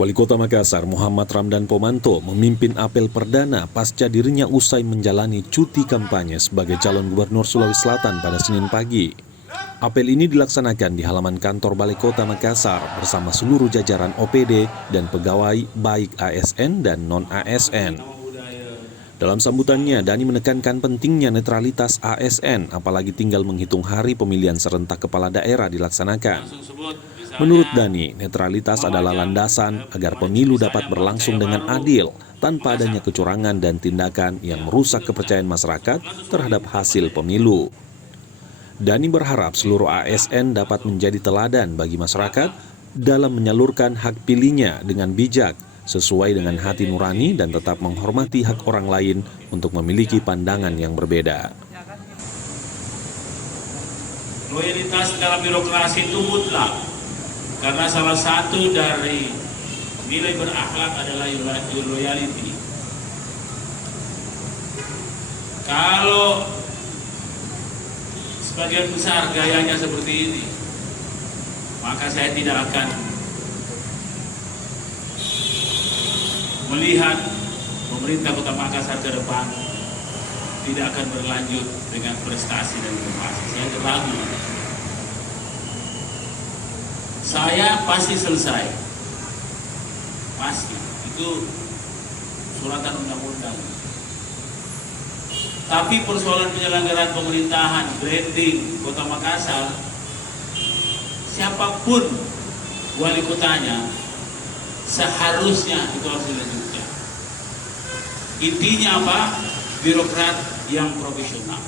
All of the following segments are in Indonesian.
Wali Kota Makassar Muhammad Ramdan Pomanto memimpin apel perdana pasca dirinya usai menjalani cuti kampanye sebagai calon gubernur Sulawesi Selatan pada Senin pagi. Apel ini dilaksanakan di halaman kantor Balai Kota Makassar bersama seluruh jajaran OPD dan pegawai baik ASN dan non-ASN. Dalam sambutannya, Dani menekankan pentingnya netralitas ASN, apalagi tinggal menghitung hari pemilihan serentak kepala daerah dilaksanakan. Menurut Dani, netralitas adalah landasan agar pemilu dapat berlangsung dengan adil, tanpa adanya kecurangan dan tindakan yang merusak kepercayaan masyarakat terhadap hasil pemilu. Dani berharap seluruh ASN dapat menjadi teladan bagi masyarakat dalam menyalurkan hak pilihnya dengan bijak, sesuai dengan hati nurani dan tetap menghormati hak orang lain untuk memiliki pandangan yang berbeda. Loyalitas dalam birokrasi itu mutlak, karena salah satu dari nilai berakhlak adalah loyalty. Kalau sebagian besar gayanya seperti ini, maka saya tidak akan melihat pemerintah Kota Makassar ke depan tidak akan berlanjut dengan prestasi dan inovasi. Saya ragu. Saya pasti selesai. Pasti. Itu suratan undang-undang. Tapi persoalan penyelenggaraan pemerintahan, branding Kota Makassar, siapapun wali kotanya, seharusnya itu harus dilanjutkan. Intinya apa? Birokrat yang profesional.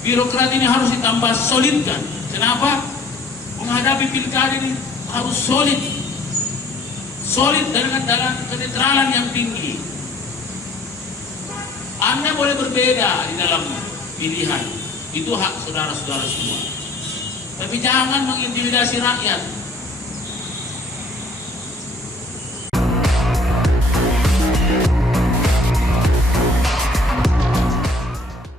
Birokrat ini harus ditambah solidkan. Kenapa? Menghadapi pilkada ini harus solid. Solid dengan kenetralan yang tinggi. Anda boleh berbeda di dalam pilihan. Itu hak saudara-saudara semua. Tapi jangan mengintimidasi rakyat.